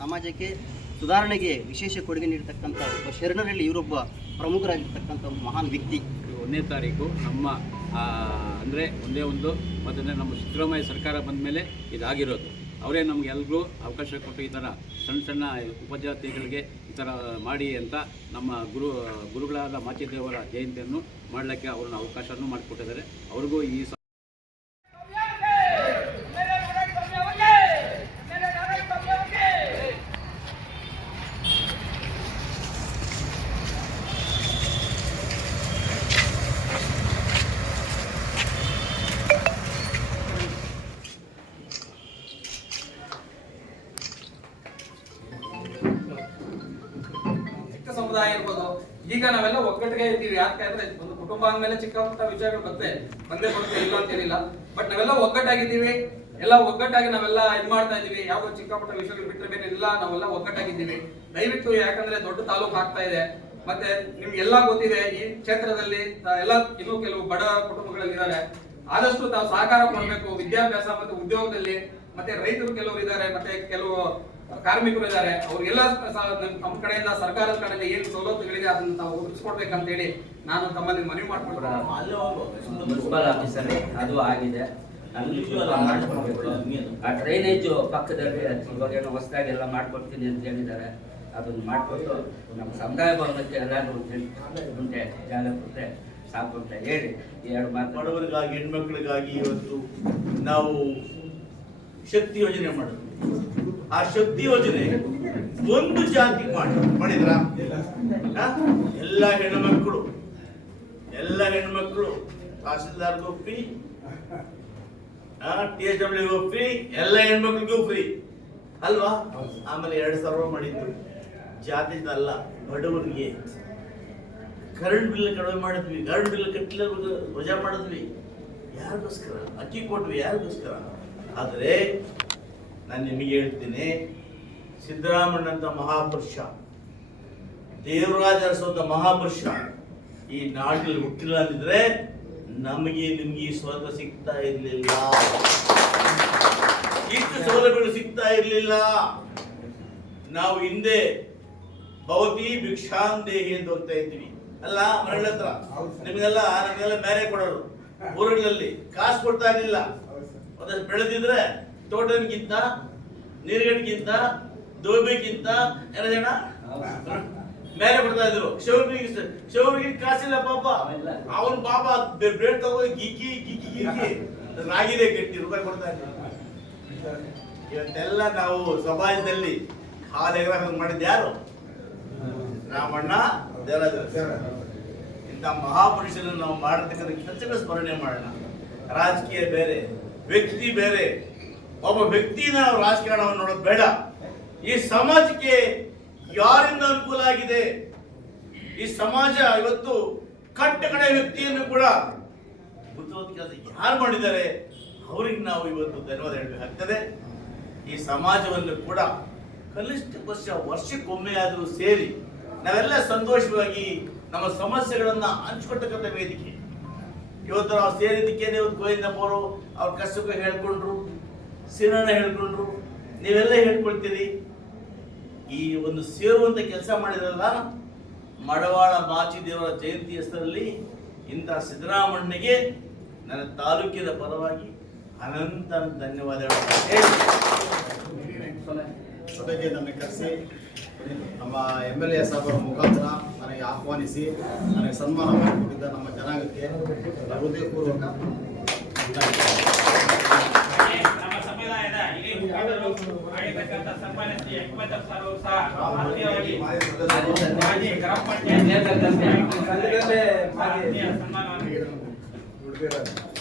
ಸಮಾಜಕ್ಕೆ ಸುಧಾರಣೆಗೆ ವಿಶೇಷ ಕೊಡುಗೆ ನೀಡತಕ್ಕಂಥ ಒಬ್ಬ ಶರಣರಲ್ಲಿ ಇವರೊಬ್ಬ ಪ್ರಮುಖರಾಗಿರ್ತಕ್ಕಂಥ ಮಹಾನ್ ವ್ಯಕ್ತಿ. ಒಂದನೇ ತಾರೀಕು. ನಮ್ಮ ಅಂದರೆ ಒಂದೇ ಒಂದು, ಮತ್ತಂದರೆ ನಮ್ಮ ಸಿದ್ದರಾಮಯ್ಯ ಸರ್ಕಾರ ಬಂದ ಮೇಲೆ ಇದಾಗಿರೋದು. ಅವರೇ ನಮ್ಗೆ ಎಲ್ರಿಗೂ ಅವಕಾಶ ಕೊಟ್ಟು ಈ ಥರ ಸಣ್ಣ ಸಣ್ಣ ಉಪಜಾತಿಗಳಿಗೆ ಈ ಥರ ಮಾಡಿ ಅಂತ ನಮ್ಮ ಗುರು, ಗುರುಗಳಾದ ಮಾಚಿದೇವರ ಜಯಂತಿಯನ್ನು ಮಾಡಲಿಕ್ಕೆ ಅವ್ರನ್ನ ಅವಕಾಶನೂ ಮಾಡಿಕೊಟ್ಟಿದ್ದಾರೆ. ಅವ್ರಿಗೂ ಈ ಸಮುದಾಯ ಇರ್ಬೋದು. ಈಗ ನಾವೆಲ್ಲ ಒಗ್ಗಟ್ಟಿಗೆ ಇದ್ದೀವಿ. ಯಾಕೆ ಅಂದ್ರೆ ಒಂದು ಕುಟುಂಬ ಅಂದ್ಮೇಲೆ ಚಿಕ್ಕ ಪುಟ್ಟ ವಿಷಯಗಳು ಬರುತ್ತೆ ಬಂದೇ ಬರುತ್ತೆ, ಇಲ್ಲ ಅಂತ ಏನಿಲ್ಲ. ಬಟ್ ನಾವೆಲ್ಲ ಒಗ್ಗಟ್ಟಾಗಿದ್ದೀವಿ. ಎಲ್ಲ ಒಗ್ಗಟ್ಟಾಗಿ ನಾವೆಲ್ಲ ಇದ್ ಮಾಡ್ತಾ ಇದೀವಿ ಯಾವ ಚಿಕ್ಕ ಪುಟ್ಟ ವಿಷಯಗಳು ಬಿಟ್ಟರೆ ಬೇರೆ ಇಲ್ಲ ನಾವೆಲ್ಲ ಒಗ್ಗಟ್ಟಾಗಿದ್ದೀವಿ. ದಯವಿಟ್ಟು ಯಾಕಂದ್ರೆ ದೊಡ್ಡ ತಾಲೂಕು ಆಗ್ತಾ ಇದೆ. ಮತ್ತೆ ನಿಮ್ಗೆಲ್ಲ ಗೊತ್ತಿದೆ, ಈ ಕ್ಷೇತ್ರದಲ್ಲಿ ಎಲ್ಲ ಇನ್ನೂ ಕೆಲವು ಬಡ ಕುಟುಂಬಗಳಿದ್ದಾರೆ ಆದಷ್ಟು ತಾವು ಸಹಕಾರ ಕೊಡಬೇಕು. ವಿದ್ಯಾಭ್ಯಾಸ ಮತ್ತೆ ಉದ್ಯೋಗದಲ್ಲಿ. ಮತ್ತೆ ರೈತರು ಕೆಲವರು ಇದ್ದಾರೆ. ಮತ್ತೆ ಕೆಲವು ಕಾರ್ಮಿಕರು ಇದ್ದಾರೆ ಅವ್ರಿಗೆಲ್ಲ ನಮ್ಮ ಕಡೆಯಿಂದ ಸರ್ಕಾರದ ಕಡೆಯಿಂದ ಏನು ಸವಲತ್ತುಗಳಿದೆ ಅದನ್ನ ತಾವು ಅಂತ ಹೇಳಿ ನಾನು ತಮ್ಮಲ್ಲಿ ಮನವಿ ಮಾಡ್ಕೊಳ್ತೀನಿ ಮುನ್ಸಿಪಲ್ ಆಫೀಸಲ್ಲಿ ಅದು ಆಗಿದೆ. ಆ ಡ್ರೈನೇಜು ಪಕ್ಕದಲ್ಲಿ ಇವಾಗ ಏನೋ ಹೊಸದಾಗಿ ಎಲ್ಲ ಮಾಡ್ಕೊಡ್ತೀನಿ ಅಂತ ಹೇಳಿದ್ದಾರೆ. ಅದನ್ನ ಮಾಡಿಕೊಟ್ಟು ನಮ್ಮ ಸಮುದಾಯ ಭವನಕ್ಕೆ ಎಲ್ಲರೂ ಮುಂದೆ ಗುಂಟೆ ಜಾಗ ಕೊಟ್ಟರೆ ಸಾಕು ಅಂತ ಹೇಳಿ ಎರಡು ಮಾತು ಬಡವರಿಗಾಗಿ ಹೆಣ್ಮಕ್ಳಿಗಾಗಿ ಇವತ್ತು ನಾವು ಶಕ್ತಿ ಯೋಜನೆ ಮಾಡಿದ್ವಿ. ಆ ಶಕ್ತಿ ಯೋಜನೆ ಒಂದು ಜಾತಿ ಮಾಡಿ. ಮಾಡಿದ್ರ? ಎಲ್ಲ ಹೆಣ್ಮಕ್ಳು. ಎಲ್ಲ ಹೆಣ್ಮಕ್ಳು. ತಹಸೀಲ್ದಾರ್ಗೂ free T S W free ಎಲ್ಲ ಹೆಣ್ಮಕ್ಳಿಗೂ ಫ್ರೀ ಅಲ್ವಾ? ಆಮೇಲೆ ಎರಡು ಸಾವಿರ ಮಾಡಿದ್ದು. ಜಾತಿಯಿಂದ ಅಲ್ಲ ಬಡವರಿಗೆ. ಕರೆಂಟ್ ಬಿಲ್ ಕಡಿಮೆ ಮಾಡಿದ್ವಿ. ಕರೆಂಟ್ ಬಿಲ್ ಕಟ್ಟಲ ವಜಾ ಮಾಡಿದ್ವಿ. ಯಾರಿಗೋಸ್ಕರ? ಅಕ್ಕಿ ಕೊಟ್ವಿ, ಯಾರಿಗೋಸ್ಕರ? ಆದರೆ ನಾನು ನಿಮಗೆ ಹೇಳ್ತೀನಿ ಸಿದ್ದರಾಮಣ್ಣಂತ ಮಹಾಪುರುಷ ದೇವರಾಜ ಸ್ವಂತ ಮಹಾಪುರುಷ ಈ ನಾಡಲ್ಲಿ ಹುಟ್ಟಿಲ್ಲ ಅಂದಿದ್ರೆ ನಮಗೆ ನಿಮ್ಗೆ ಈ ಸ್ವರ್ಗ ಸಿಗ್ತಾ ಇರಲಿಲ್ಲ. ಇಷ್ಟು ಸೌಲಭ್ಯಗಳು ಸಿಗ್ತಾ ಇರಲಿಲ್ಲ. ನಾವು ಹಿಂದೆ ಭವತಿ ಭಿಕ್ಷಾಂದೇಹಿ ಅಂತ ಹೋಗ್ತಾ ಇದ್ವಿ ಅಲ್ಲ ಮರಳ ಹತ್ರ? ನಿಮಗೆಲ್ಲ ನಮಗೆಲ್ಲ ಬೇರೆ ಕೊಡೋರು. ಊರುಗಳಲ್ಲಿ ಕಾಸು ಕೊಡ್ತಾ ಇರಲಿಲ್ಲ. ಒಂದಷ್ಟು ಬೆಳೆದಿದ್ರೆ ತೋಟನಿಗಿಂತ ನೀರ್ಗಡ್ಗಿಂತ ದೋಬೆಗಿಂತ ಏನ ಜನ ಮೇಲೆ ಬಿಡ್ತಾ ಇದ್ರು. ಶೌರ್ಗಿ ಶೌರ್ಗಿ ಕಾಸಿಲ್ಲ ಪಾಪ. ಅವನ್ ಪಾಪ ಬ್ರೇಡ್ ತಗೋ ಗಿಕ್ಕಿ ಗಿಕ್ಕಿ ಗಿಕ್ಕಿ ರಾಗಿದೆ ಗಟ್ಟಿ ರೂಪಾಯಿ ಕೊಡ್ತಾ ಇದ್ರು. ಇವತ್ತೆಲ್ಲ ನಾವು ಸಮಾಜದಲ್ಲಿ ಹಾಲೆಗರ ಮಾಡಿದ್ದು ಯಾರು? ರಾಮಣ್ಣ ಇಂಥ ಮಹಾಪುರುಷರನ್ನು ನಾವು ಮಾಡತಕ್ಕಂಥ ಕೆಲಸಗಳ ಸ್ಮರಣೆ ಮಾಡೋಣ. ರಾಜಕೀಯ ಬೇರೆ, ವ್ಯಕ್ತಿ ಬೇರೆ ಒಬ್ಬ ವ್ಯಕ್ತಿನ ರಾಜಕಾರಣವನ್ನು ನೋಡೋದು ಬೇಡ. ಈ ಸಮಾಜಕ್ಕೆ ಯಾರಿಂದ ಅನುಕೂಲ ಆಗಿದೆ? ಈ ಸಮಾಜ ಇವತ್ತು ಕಟ್ಟ ಕಡೆ ವ್ಯಕ್ತಿಯನ್ನು ಕೂಡ ಕೆಲಸ ಯಾರು ಮಾಡಿದ್ದಾರೆ? ಅವ್ರಿಗೆ ನಾವು ಇವತ್ತು ಧನ್ಯವಾದ ಹೇಳಬೇಕಾಗ್ತದೆ ಈ ಸಮಾಜವನ್ನು ಕೂಡ ಕನಿಷ್ಠ ವರ್ಷ, ವರ್ಷಕ್ಕೊಮ್ಮೆ ಆದರೂ ಸೇರಿ ನಾವೆಲ್ಲ ಸಂತೋಷವಾಗಿ ನಮ್ಮ ಸಮಸ್ಯೆಗಳನ್ನು ಹಂಚ್ಕೊಳ್ತಕ್ಕಂಥ ವೇದಿಕೆ. ಇವತ್ತು ನಾವು ಸೇರಿದ್ದಕ್ಕೆ ಇವತ್ತು ಗೋವಿಂದಪ್ಪವರು ಅವ್ರ ಕಷ್ಟಕ್ಕೆ ಹೇಳ್ಕೊಂಡ್ರು. ಸಿರಣ ಹೇಳ್ಕೊಂಡ್ರು. ನೀವೆಲ್ಲ ಹೇಳ್ಕೊಳ್ತೀರಿ. ಈ ಒಂದು ಸೇರುವಂತ ಕೆಲಸ ಮಾಡಿದ್ರಲ್ಲ, ಮಡವಾಳ ಮಾಚಿ ದೇವರ ಜಯಂತಿ ಹೆಸರಲ್ಲಿ ಇಂಥ ಸಿದ್ದರಾಮಣ್ಣಗೆ ನನ್ನ ತಾಲೂಕಿನ ಪರವಾಗಿ ಅನಂತ ಧನ್ಯವಾದಗಳು. ಸಭೆಗೆ ನನ್ನ ಕರೆಸಿ, ನಮ್ಮ ಎಂ ಎಲ್ ಎ ಸಾಹೇಬರ ಮುಖಾಂತರ ನನಗೆ ಆಹ್ವಾನಿಸಿ, ನನಗೆ ಸನ್ಮಾನ ಮಾಡಿಕೊಟ್ಟಿದ್ದ ನಮ್ಮ ಜನಾಂಗಕ್ಕೆ ಹೃದಯಪೂರ್ವಕ ಮುಖಂಡರು ಆಗಿರ್ತಕ್ಕಂಥ ಸನ್ಮಾನ್ಯ ಶ್ರೀ ಅಹಮದ್ ಸರ್ ಅವರು ಸಹ ಆತ್ಮೀಯವಾಗಿ ಮಾಜಿ ಗ್ರಾಮ ಪಂಚಾಯತ್ ಆತ್ಮೀಯ ಸನ್ಮಾನವನ್ನು